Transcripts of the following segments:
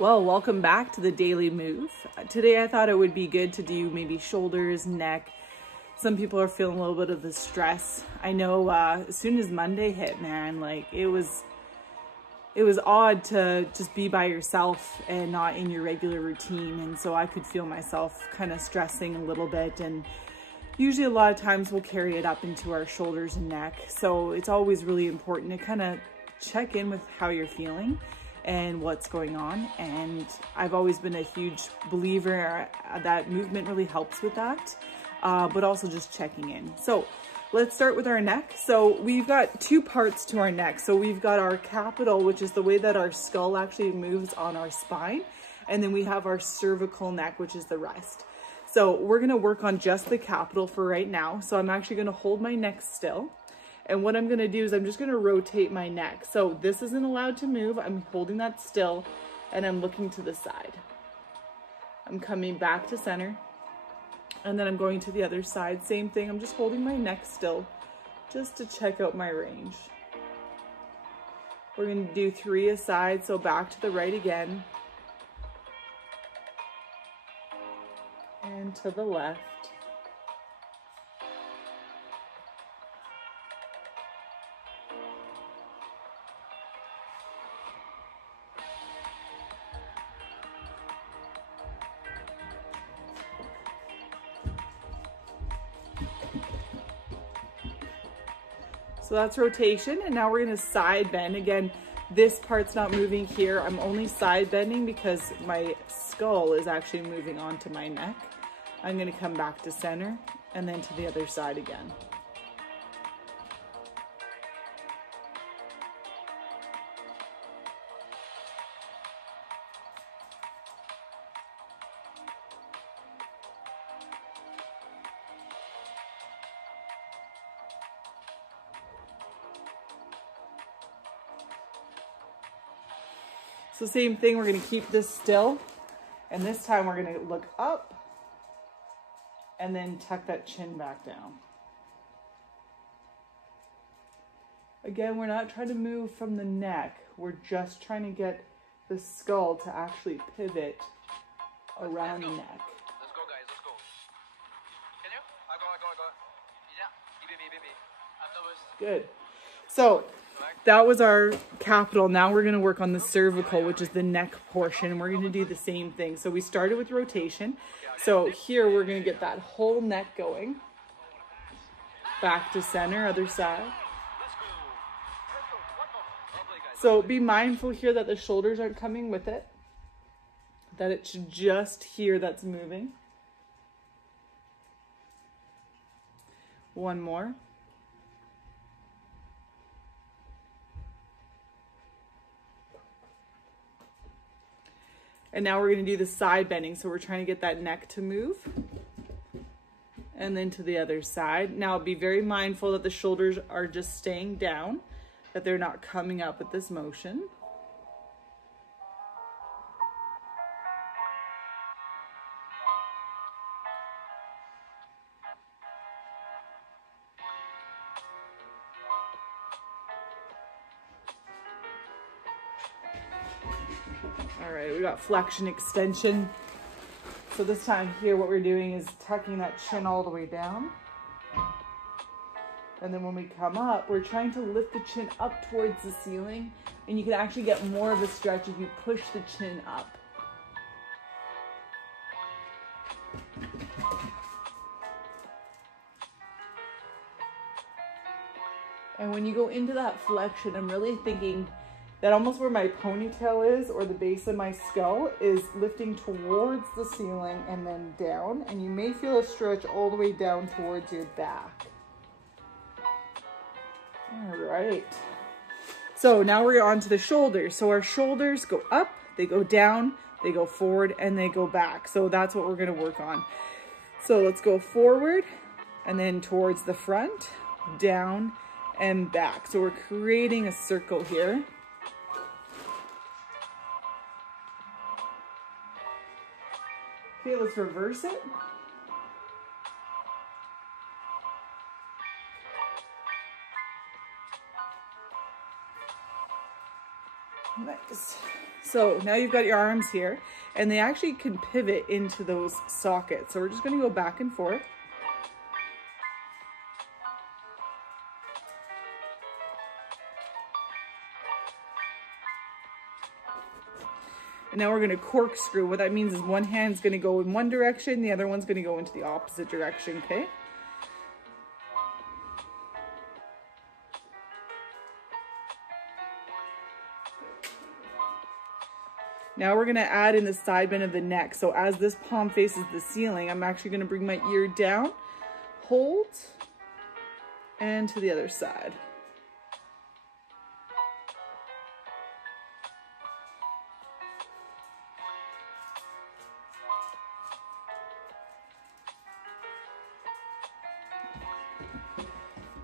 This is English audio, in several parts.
Well, welcome back to the Daily Move. Today I thought it would be good to do maybe shoulders, neck. Some people are feeling a little bit of the stress. I know as soon as Monday hit, man, like it was odd to just be by yourself and not in your regular routine. And so I could feel myself kind of stressing a little bit, and usually a lot of times we'll carry it up into our shoulders and neck. So it's always really important to kind of check in with how you're feeling and what's going on. And I've always been a huge believer that movement really helps with that, but also just checking in. So let's start with our neck. So we've got two parts to our neck. So we've got our capital, which is the way that our skull actually moves on our spine. And then we have our cervical neck, which is the rest. So we're gonna work on just the capital for right now. So I'm actually gonna hold my neck still. And what I'm gonna do is I'm just gonna rotate my neck. So this isn't allowed to move. I'm holding that still and I'm looking to the side. I'm coming back to center and then I'm going to the other side. Same thing, I'm just holding my neck still just to check out my range. We're gonna do 3 aside, so back to the right again. And to the left. So that's rotation, and now we're gonna side bend. Again, this part's not moving here. I'm only side bending because my skull is actually moving onto my neck. I'm gonna come back to center and then to the other side again. So same thing, we're gonna keep this still, and this time we're gonna look up and then tuck that chin back down. Again, we're not trying to move from the neck, we're just trying to get the skull to actually pivot around the neck. Let's go, guys, let's go. Can you? I go. Yeah, afterwards. Good. So that was our capital. Now we're going to work on the cervical, which is the neck portion. We're going to do the same thing. So we started with rotation. So here we're going to get that whole neck going. Back to center, other side. So be mindful here that the shoulders aren't coming with it. That it's just here that's moving. One more. And now we're going to do the side bending. So we're trying to get that neck to move. And then to the other side. Now be very mindful that the shoulders are just staying down, that they're not coming up with this motion. All right, we got flexion extension. So this time here, what we're doing is tucking that chin all the way down. And then when we come up, we're trying to lift the chin up towards the ceiling. And you can actually get more of a stretch if you push the chin up. And when you go into that flexion, I'm really thinking that almost where my ponytail is, or the base of my skull, is lifting towards the ceiling and then down. And you may feel a stretch all the way down towards your back. All right. So now we're on to the shoulders. So our shoulders go up, they go down, they go forward, and they go back. So that's what we're gonna work on. So let's go forward and then towards the front, down and back. So we're creating a circle here. Okay, let's reverse it. Nice. So now you've got your arms here, and they actually can pivot into those sockets. So we're just gonna go back and forth. And now we're gonna corkscrew. What that means is one hand's gonna go in one direction, the other one's gonna go into the opposite direction, okay? Now we're gonna add in the side bend of the neck. So as this palm faces the ceiling, I'm actually gonna bring my ear down, hold, and to the other side.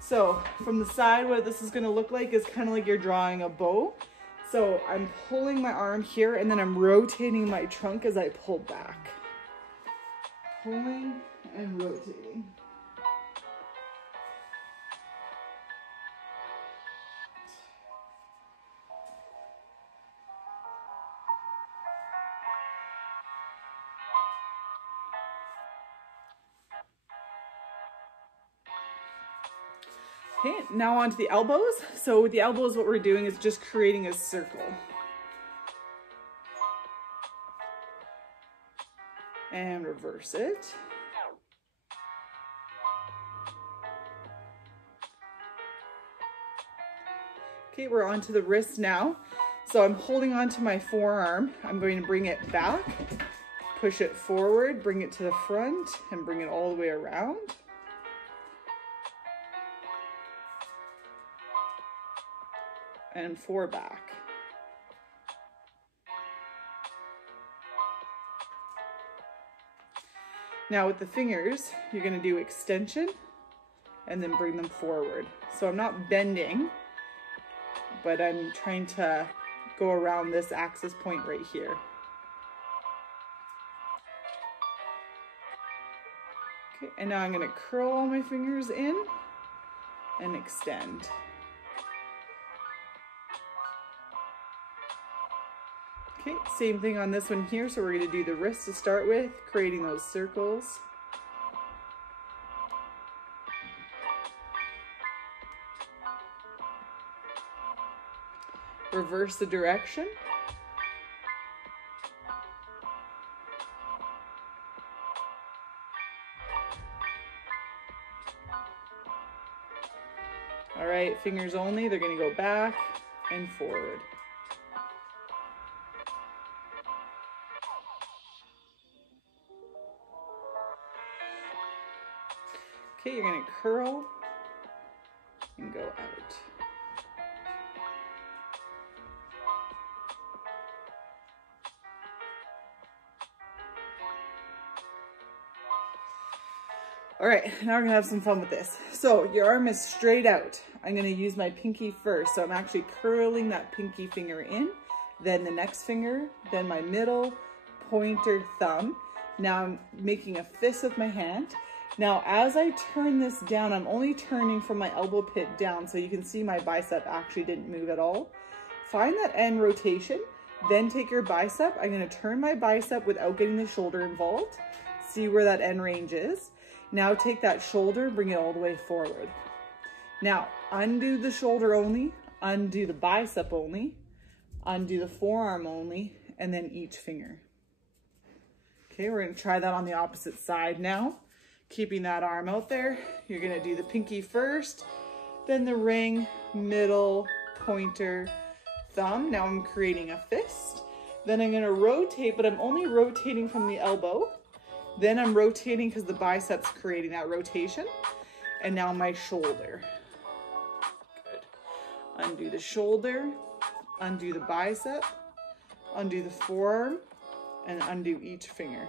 So from the side, what this is gonna look like is kind of like you're drawing a bow. So I'm pulling my arm here and then I'm rotating my trunk as I pull back. Pulling and rotating. Okay, now onto the elbows. So with the elbows, what we're doing is just creating a circle. And reverse it. Okay, we're onto the wrist now. So I'm holding onto my forearm. I'm going to bring it back, push it forward, bring it to the front, and bring it all the way around. And 4 back. Now with the fingers, you're going to do extension and then bring them forward. So I'm not bending, but I'm trying to go around this axis point right here. Okay, and now I'm going to curl all my fingers in and extend. Okay, same thing on this one here. So we're going to do the wrist to start with, creating those circles. Reverse the direction. All right, fingers only. They're going to go back and forward. Okay, you're going to curl and go out. All right, now we're gonna have some fun with this. So your arm is straight out. I'm gonna use my pinky first. So I'm actually curling that pinky finger in, then the next finger, then my middle, pointer, thumb. Now I'm making a fist with my hand. Now, as I turn this down, I'm only turning from my elbow pit down, so you can see my bicep actually didn't move at all. Find that end rotation, then take your bicep. I'm gonna turn my bicep without getting the shoulder involved. See where that end range is. Now take that shoulder, bring it all the way forward. Now, undo the shoulder only, undo the bicep only, undo the forearm only, and then each finger. Okay, we're gonna try that on the opposite side now. Keeping that arm out there, you're gonna do the pinky first, then the ring, middle, pointer, thumb. Now I'm creating a fist. Then I'm gonna rotate, but I'm only rotating from the elbow. Then I'm rotating because the bicep's creating that rotation. And now my shoulder. Good. Undo the shoulder, undo the bicep, undo the forearm, and undo each finger.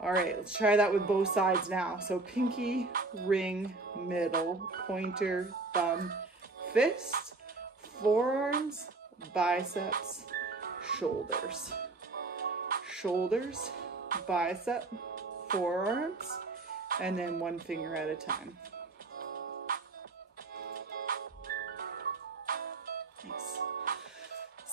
All right, let's try that with both sides now. So pinky, ring, middle, pointer, thumb, fist, forearms, biceps, shoulders. Shoulders, bicep, forearms, and then one finger at a time. Nice.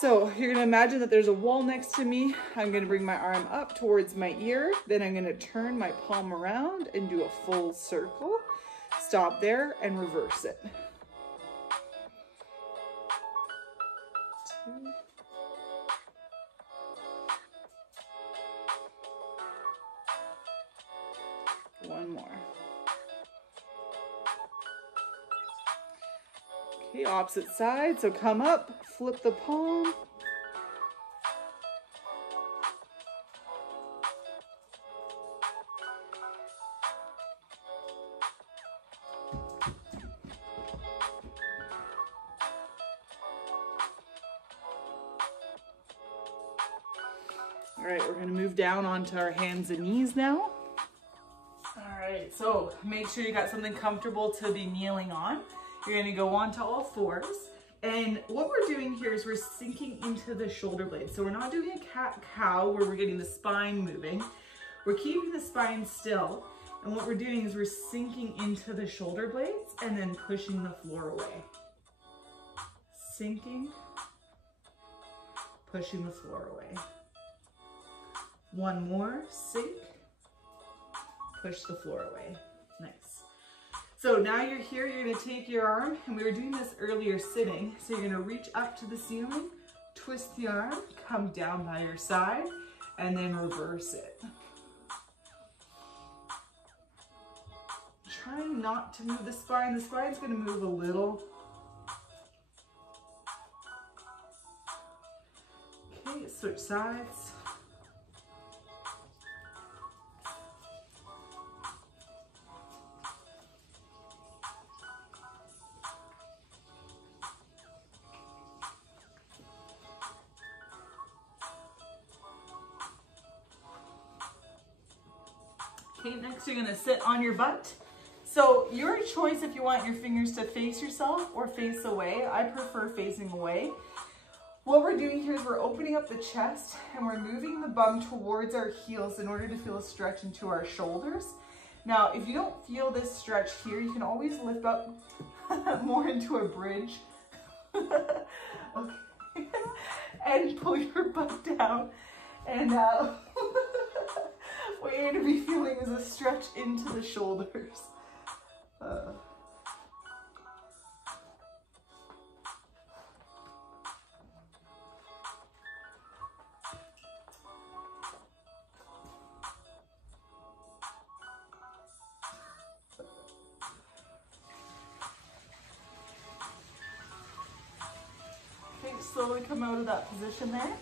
So you're gonna imagine that there's a wall next to me. I'm gonna bring my arm up towards my ear. Then I'm gonna turn my palm around and do a full circle. Stop there and reverse it. 2. One more. Okay, opposite side. So come up, flip the palm. All right, we're gonna move down onto our hands and knees now. All right, so make sure you got something comfortable to be kneeling on. You're gonna go onto all fours. And what we're doing here is we're sinking into the shoulder blades. So we're not doing a cat-cow where we're getting the spine moving. We're keeping the spine still. And what we're doing is we're sinking into the shoulder blades and then pushing the floor away. Sinking, pushing the floor away. One more, sink, push the floor away. Nice. So now you're here, you're gonna take your arm, and we were doing this earlier sitting, so you're gonna reach up to the ceiling, twist the arm, come down by your side, and then reverse it. Try not to move the spine. The spine's gonna move a little. Okay, switch sides. Okay, next you're gonna sit on your butt. So your choice if you want your fingers to face yourself or face away. I prefer facing away. What we're doing here is we're opening up the chest and we're moving the bum towards our heels in order to feel a stretch into our shoulders. Now, if you don't feel this stretch here, you can always lift up more into a bridge. Okay. And pull your butt down. And what you're gonna be feeling is a stretch into the shoulders. Okay, slowly come out of that position there.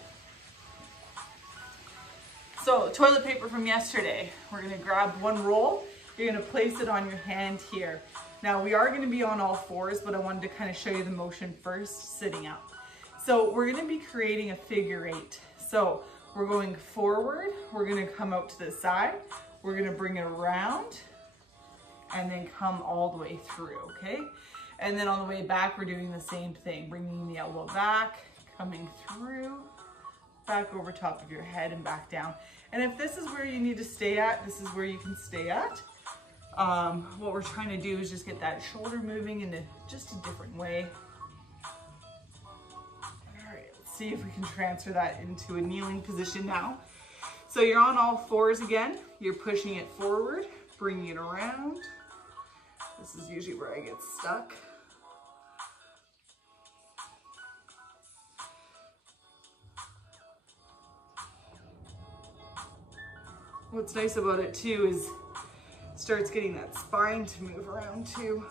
So toilet paper from yesterday, we're gonna grab one roll. You're gonna place it on your hand here. Now we are gonna be on all fours, but I wanted to kind of show you the motion first, sitting up. So we're gonna be creating a figure 8. So we're going forward, we're gonna come out to the side, we're gonna bring it around, and then come all the way through, okay? And then on the way back, we're doing the same thing, bringing the elbow back, coming through, back over top of your head and back down. And if this is where you need to stay at, this is where you can stay at. What we're trying to do is just get that shoulder moving in just a different way. All right, let's see if we can transfer that into a kneeling position now. So you're on all fours again. You're pushing it forward, bringing it around. This is usually where I get stuck. What's nice about it too is it starts getting that spine to move around too.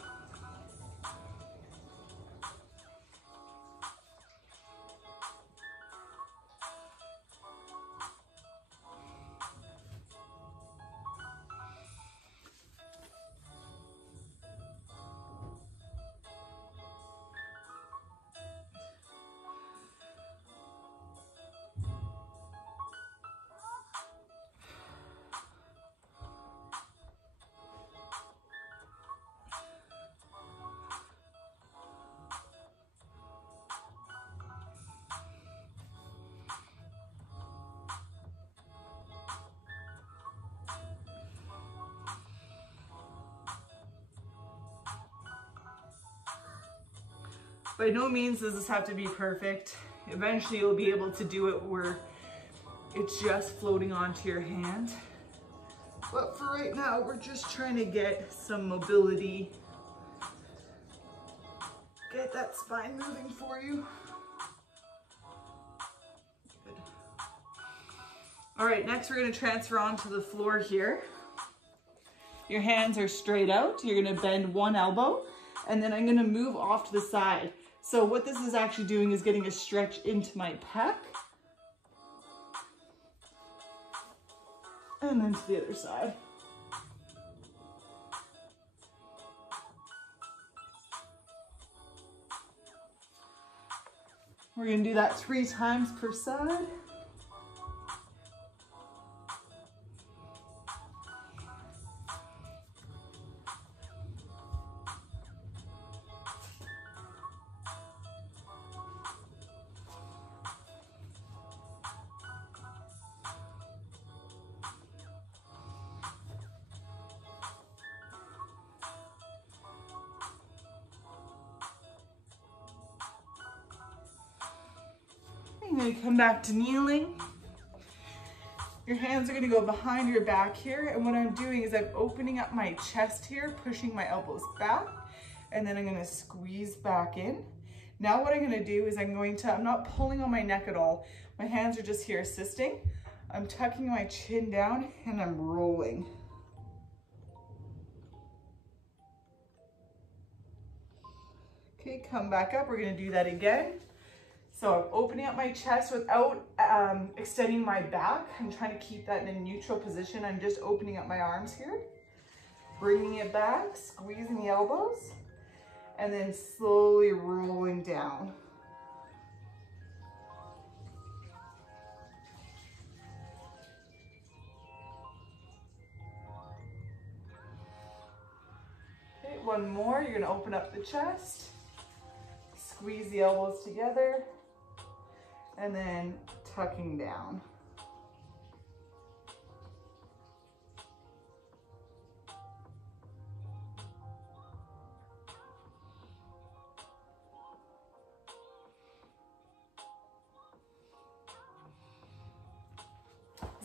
By no means does this have to be perfect. Eventually you'll be able to do it where it's just floating onto your hand. But for right now, we're just trying to get some mobility. Get that spine moving for you. Good. All right, next we're gonna transfer onto the floor here. Your hands are straight out. You're gonna bend one elbow, and then I'm gonna move off to the side. So what this is actually doing is getting a stretch into my pec. And then to the other side. We're gonna do that 3 times per side. You're gonna come back to kneeling. Your hands are gonna go behind your back here. And what I'm doing is I'm opening up my chest here, pushing my elbows back, and then I'm gonna squeeze back in. Now what I'm gonna do is I'm not pulling on my neck at all. My hands are just here assisting. I'm tucking my chin down and I'm rolling. Okay, come back up. We're gonna do that again. So I'm opening up my chest without extending my back. I'm trying to keep that in a neutral position. I'm just opening up my arms here, bringing it back, squeezing the elbows, and then slowly rolling down. Okay, one more. You're gonna open up the chest, squeeze the elbows together, and then tucking down.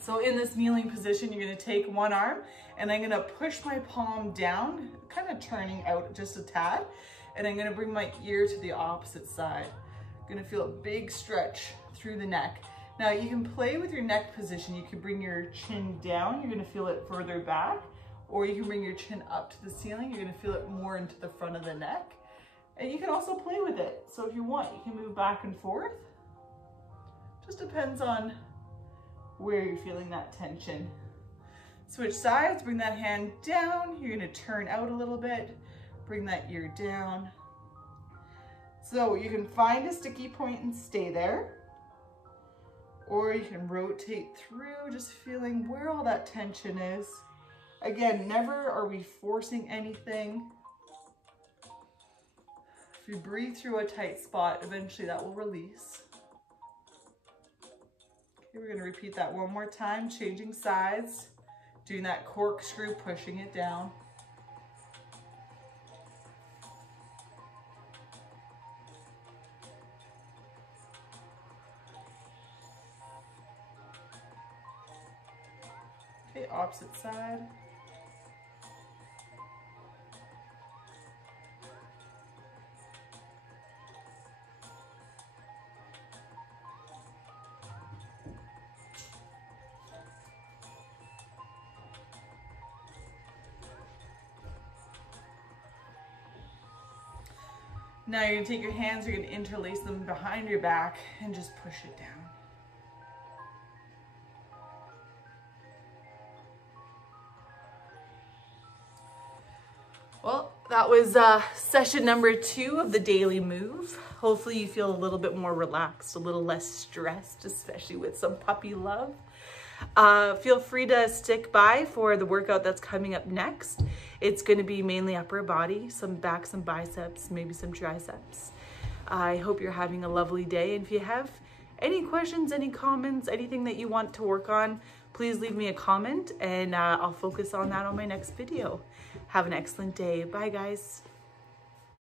So in this kneeling position, you're gonna take one arm and I'm gonna push my palm down, kind of turning out just a tad, and I'm gonna bring my ear to the opposite side. I'm gonna feel a big stretch through the neck. Now you can play with your neck position. You can bring your chin down, you're gonna feel it further back, or you can bring your chin up to the ceiling, you're gonna feel it more into the front of the neck. And you can also play with it. So if you want, you can move back and forth. Just depends on where you're feeling that tension. Switch sides, bring that hand down. You're gonna turn out a little bit, bring that ear down. So you can find a sticky point and stay there, or you can rotate through, just feeling where all that tension is. Again, never are we forcing anything. If you breathe through a tight spot, eventually that will release. Okay, we're gonna repeat that one more time, changing sides, doing that corkscrew, pushing it down. Okay, opposite side. Now you're gonna take your hands, you're gonna interlace them behind your back and just push it down. Well, that was session number 2 of the daily move. Hopefully you feel a little bit more relaxed, a little less stressed, especially with some puppy love. Feel free to stick by for the workout that's coming up next. It's going to be mainly upper body, some back, some biceps, maybe some triceps. I hope you're having a lovely day. And if you have any questions, any comments, anything that you want to work on, please leave me a comment and I'll focus on that on my next video. Have an excellent day. Bye, guys.